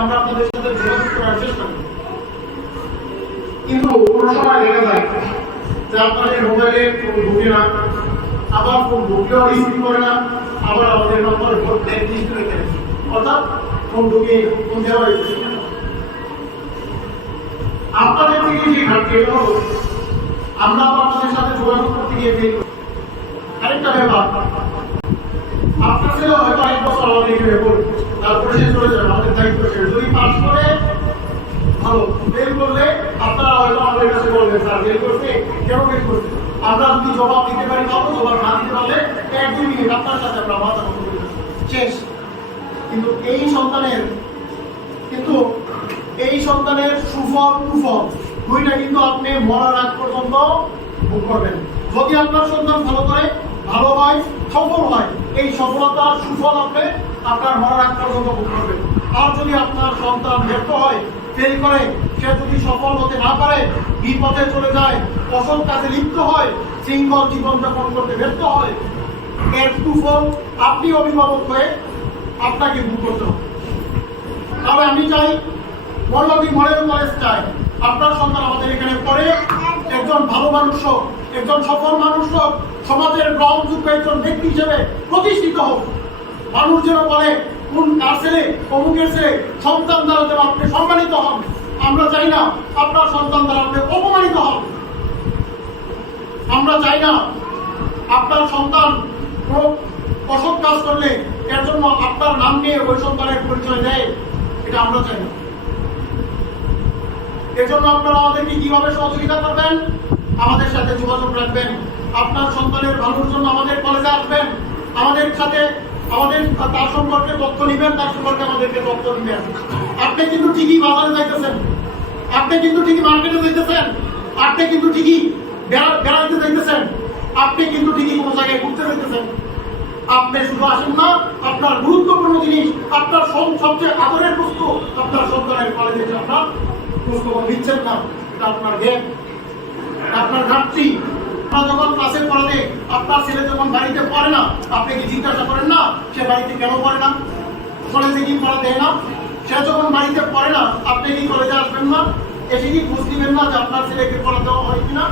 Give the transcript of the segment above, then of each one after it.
আমরা আপনাদের সাথে যোগাযোগ করার চেষ্টা করি কিন্তু কোনো সময় দেখা যায় যে আপনাদের মোবাইলে ফোন ঢুকে না, আবার ফোন ঢুকেও রিসিভ করে না, আবার আমাদের নম্বর ভোট লিস্ট রেখে। অর্থাৎ ফোন ঢুকে ফোন দেওয়া হয়েছে আপনাদের থেকে যে ঘাটতি হলো, আমরা আপনাদের সাথে যোগাযোগ করতে গিয়ে ফেল আরেকটা ব্যাপার, আপনার ছেলে হয়তো এক বছর আমাদের এখানে পড়বে তারপরে এই সন্তানের, কিন্তু সুফল দুইটা কিন্তু আপনি মরার সন্তান ভালো করে, ভালো সফল হয়, এই সফলতার সুফল আপনি আপনার মরার আগ পর্যন্ত ভোগ করবেন আর যদি আপনার সন্তান ব্যর্থ হয় ফেল করে, সে যদি সফল হতে না পারে, বিপথে চলে যায়, অসৎ কাজে লিপ্ত হয়, শৃঙ্খল জীবনযাপন করতে ব্যর্থ হয়, এর সুফল আপনি অভিভাবক হয়ে আপনাকে ভোগ করতে হবে। তবে আমি চাই বড়বাদী মডেল কলেজ চাই আপনার সন্তান আমাদের এখানে পড়ে, একজন ভালো মানুষ হোক, একজন সফল মানুষ হোক, সমাজের গ্রহণযোগ্য একজন ব্যক্তি হিসেবে প্রতিষ্ঠিত হোক। মানুষ যেন বলে, কোন কার ছেলে অমুকের ছেলে, সন্তান দ্বারা যেন আপনি সম্মানিত হন? আমরা চাই না আপনার সন্তান দ্বারা আপনি অপমানিত হন। আমরা চাই না আপনার সন্তান কোনো অসৎ কাজ করলে এর জন্য আপনার নাম নিয়ে ওই সন্তানের পরিচয় দেয়, এটা আমরা চাই না। এজন্য আপনারা আমাদেরকে কীভাবে সহযোগিতা করবেন? আমাদের সাথে যোগাযোগ রাখবেন। আপনার সন্তানের ভালোর জন্য আমাদের কলেজে আসবেন। আমাদের সাথে আমাদের তার সম্পর্কে তথ্য নিবেন, তার সম্পর্কে আমাদেরকে তথ্য দিবেন। আপনি কিন্তু ঠিকই বাজারে যাইতেছেন। আপনি কিন্তু ঠিকই মার্কেটে যাইতেছেন। আপনি কিন্তু ঠিকই বেড়াইতে যাইতেছেন। আপনি কিন্তু ঠিকই কোনো জায়গায় ঘুরতে যাইতেছেন। আপনি শুধু আসেন না, আপনার গুরুত্বপূর্ণ জিনিস, আপনার সব- সবচেয়ে আদরের বস্তু, আপনার সন্তানের কলেজে আপনার খোঁজখবর নিচ্ছেন না আপনার জ্ঞান আপনার ঘাটতি। আপনার যখন ক্লাসে আপনার ছেলে যখন বাড়িতে পড়ে না, আপনি কি জিজ্ঞাসা করেন না, সে বাড়িতে কেন পড়ে না? কলেজে কি না? সে যখন বাড়িতে পড়ে না, আপনি কি কলেজে আসবেন না? এসে কি খোঁজ দিবেন না যে আপনার ছেলেকে পড়া দেওয়া হয় কিনা,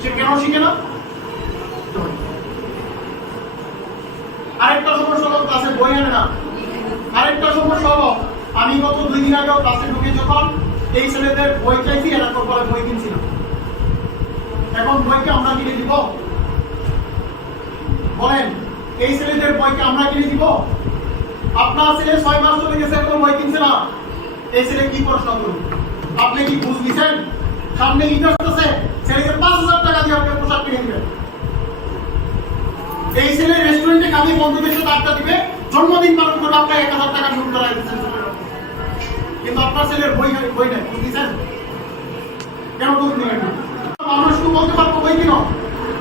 সে কেন শিখে না? আরেকটা সমস্যা হলো ক্লাসে বই আনে না। আরেকটা সমস্যা হলো, আমি গত দুই দিন আগেও ক্লাসে ঢুকে যখন, এই ছেলেদের বই চাইছি এরা বই কিনছি না। এখন বইকে আমরা কিনে দিব। বলেন, এই ছেলেদের বইকে আমরা কিনে দিব? আপনার ছেলে ছয় মাস চলে গেছে, এখনও বই কিনছে না। এই ছেলে কি পড়াশোনা করবে আপনি কি বুঝ দিচ্ছেন সামনে ঈদ আসতেছে, ছেলেকে পাঁচ হাজার টাকা দিয়ে আপনি পোশাক কিনে দিবেন। এই ছেলে রেস্টুরেন্টে কাজে বন্ধুদের সাথে আড্ডা দিবে, জন্মদিন পালন করে আপনার এক হাজার টাকা নোট করা দিচ্ছেন কিন্তু আপনার ছেলের বই বই নেই বুঝতেছেন কেন বুঝ নেবেন না আমরা শুধু বলতে পারব বই কিনো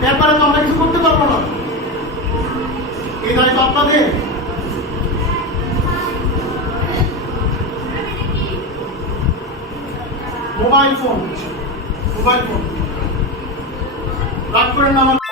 ব্যাপারে তো আমরা কিছু করতে পারব না। এই দায়িত্ব আপনাদের। Mobile phone. Mobile phone. রাগ করেন না